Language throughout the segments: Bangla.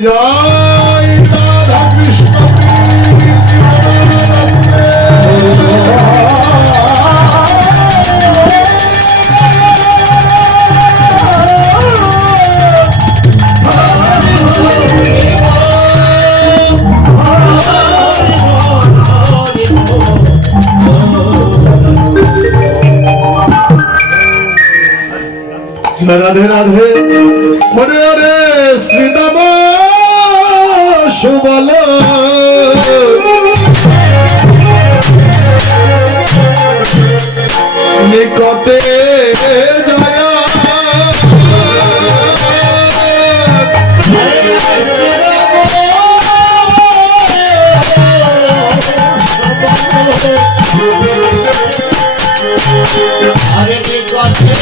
জয় রাধা কৃষ্ণ রাধে রাধে হরে হরে শ্রীদাম সুবল নিকটে জয়া আরে নিকটে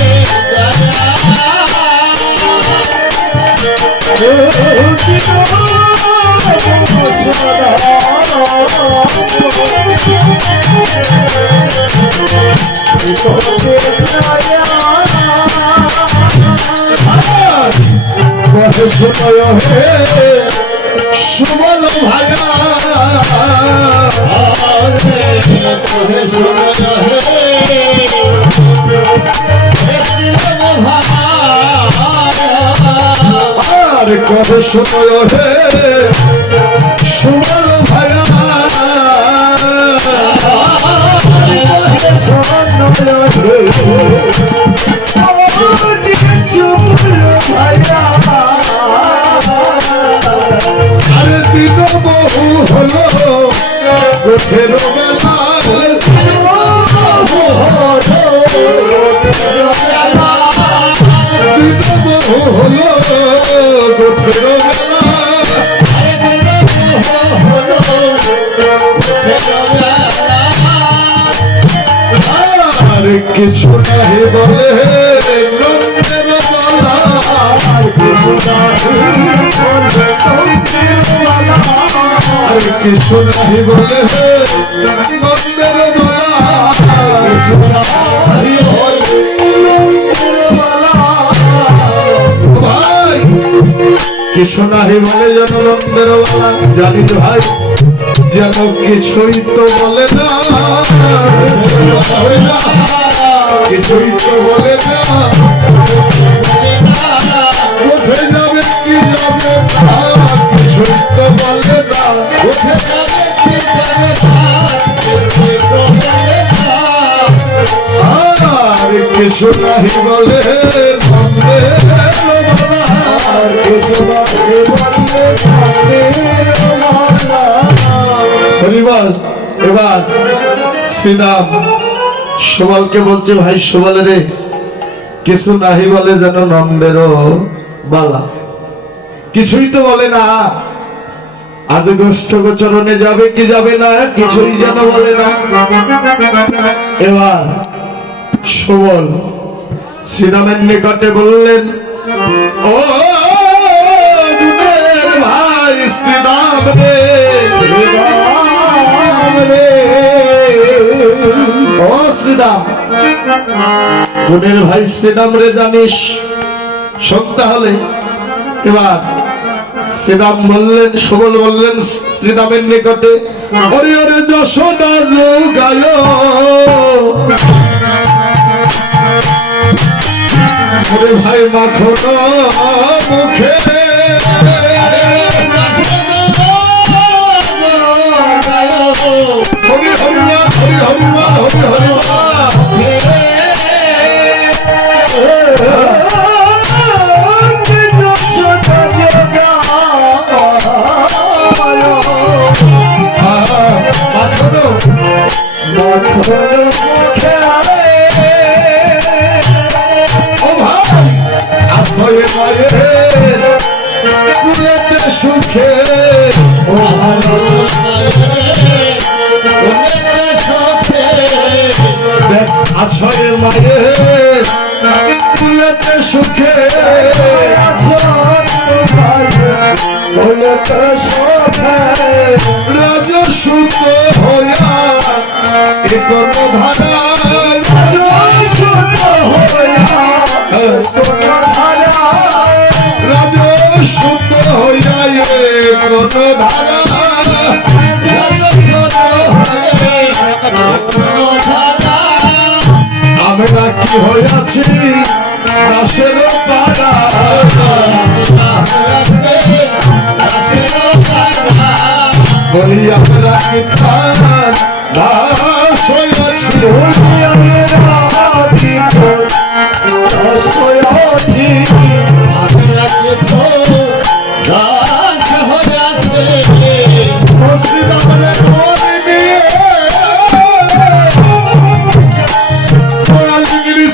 সুময় হে সুমল ভায়া আর কবে সময় হে সুমল ভায়া আরে দিন বহু হলো গোঠের বেলা দিন বহু হলো গোঠের বেলা আর কিছু নাহি বলে নন্দের বালা আর কিছু নাহি বলে নন্দের বালা ভাই কিছু নাহি বলে যেন নন্দের বালা জানি ভাই যেন কিছুই তো বলে না কিছুই তো বলে না কোথায় যাবে কি যাবে কিছুই তো বলে না কোথায় যাবে কি যাবে আর কিছু নাহি বলে এবার শ্রীরাম সুবলকে বলছে ভাই সুবল রে কিছু নাহি বলে যেন নন্দেরও বালা কিছুই তো বলে না আজ গোষ্ঠ গোচরণে যাবে কি যাবে না কিছুই যেন বলে না এবার সুবল শ্রীরামের নিকটে বললেন ও গুণের ভাই শ্রীরাম রে ও শ্রীরাম গুণের ভাই শ্রীরাম রে জানিস শোন তাহলে এবার শ্রীরাম বললেন সুবল বললেন শ্রীরামের নিকটে ওরে ওরে যশোদা যোগায় ওরে ভাই মাখন মুখে হরি হরিমা হরি হরিমা হরি হরিমা সুখে আছয়ের মায়ের কুলেতে সুখে রাজসূত হইয়া কোন ধারা রাজসূত হইয়া কোন ধারা আমরা কি হইয়াছি দাসের পাড়া বলি আমরা কি তার দাস হইয়াছি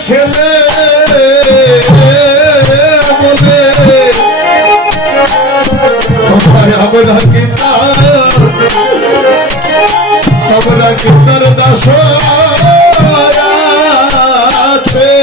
ছেলে বলে আমরা কিতার দাস আছে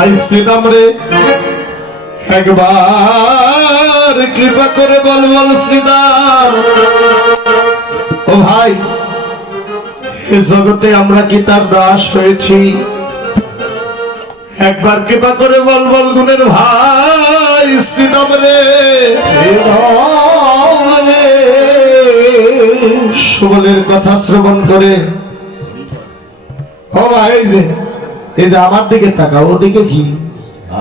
ভাই শ্রীরাম রে একবার কৃপা করে বল বল শ্রীরাম ও ভাই এ জগতে আমরা কি তার দাস হয়েছি একবার কৃপা করে বল বল গুণের ভাই শ্রীরাম রে সুবলের কথা শ্রবণ করে ও ভাই এই যে আমার দিকে তাকা ওদিকে কি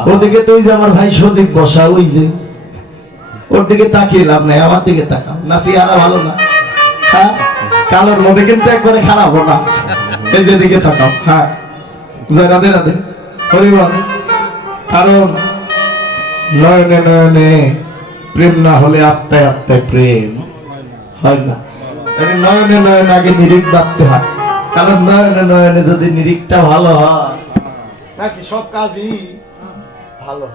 ওদিকে তো ওই যে আমার ভাই সদিক বসা ওই যে ওর দিকে তাকিয়ে লাভ নাই আমার দিকে তাকাও না সিয়ারা ভালো না হ্যাঁ কালোর মধ্যে কিন্তু একবারে খারাপ না এই যে দিকে তাকাও হ্যাঁ জয় রাধে রাধে হরিবল কারণ নয়নে নয়নে প্রেম না হলে আত্মায় আত্মায় প্রেম হয় না নয়নে নয়নে আগে নিরিখ বাঁধতে হয় কারণ নয়নে নয়নে যদি নিরিখটা ভালো হয় নাকি সব কাজই ভালো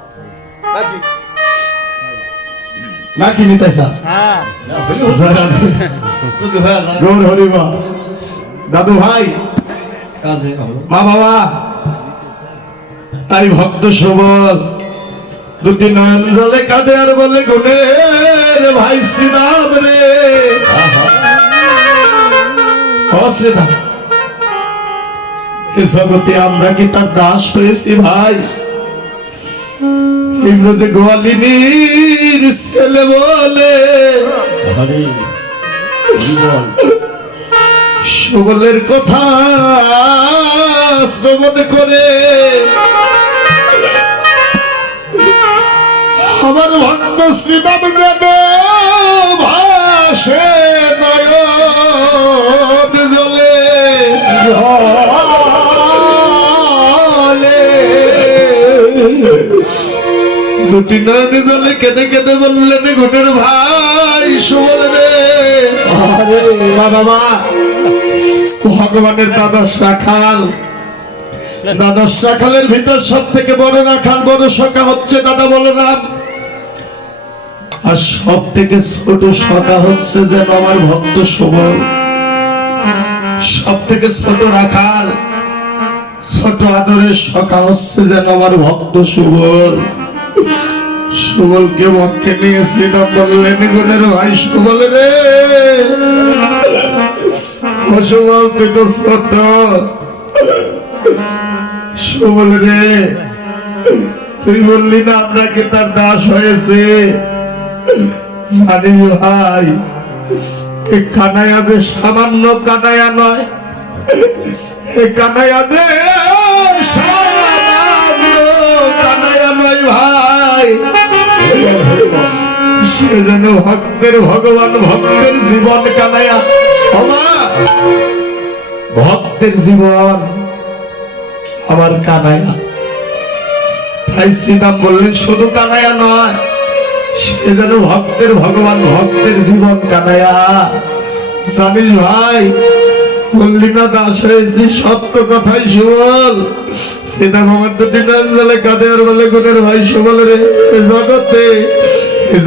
নাকি নাকি নিতাই স্যার গৌর হরিব দাদু ভাই মা বাবা তাই ভক্ত সবল দুটি নয়ন জলে কাঁদে আর বলে গুণের ভাই শ্রীরাম রে শ্রীরাম এ জগতে আমরা কি তার দাস হয়েছি ভাই ইংরেজি গোয়ালিনীর ছেলে বলে সুবলের কথা শ্রবণ করে আমার ভক্ত শ্রীরাম জ্ঞান ভাসে নয়ন জলে দুটি নয়ন জলে কেঁদে কেঁদে বললেন গুণের ভাই সুবল রে বাবা ভগবানের দ্বাদশ রাখাল দ্বাদশ রাখালের ভিতর সব থেকে বড় রাখাল বড় সখা হচ্ছে দাদা বলরাম আর সব থেকে ছোট সখা হচ্ছে যেন আমার ভক্ত সুবল সব থেকে ছোট রাখাল ছোট আদরের সখা হচ্ছে যেন আমার ভক্ত সুবল সুবলকে মক্কে নিয়েছি না বললেন গুণের ভাই সুবল রে ও সুবল তুই তো ছোট সুবল রে তুই বললি না আপনাকে তার দাস হয়েছে জানি ভাই এই কানাইয়া যে সামান্য কানাইয়া নয় হে কানাইয়া দে কানাইয়া নয় ভাই, সে যেন ভক্তের ভগবান, ভক্তের জীবন কানাইয়া। ভক্তের জীবন আমার কানাইয়া। তাই শ্রীরাম বললেন শুধু কানাইয়া নয়, সে যেন ভক্তের ভগবান, ভক্তের জীবন কানাইয়া। জানিস ভাই, বললি না দাস হয়েছি, সত্য কথাই সুবল। শ্রীরাম আমার দুটি নাম বলে কাঁদে আর বলে গুণের ভাই সুবল রে, এ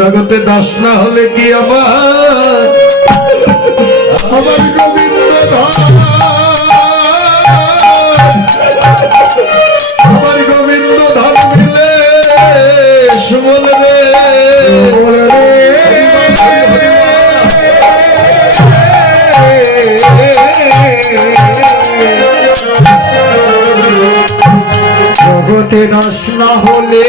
জগতে দাস না হলে কি আমার গোবিন্দ ধাম, আমার গোবিন্দ ধাম মিলে সুবল রে। জগতে নাশ না হলে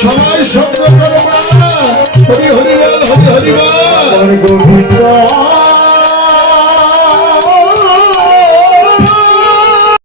সবাই শব্দ করো মা, হরি হরি বল, হরি হরি বল। গোবিন্দ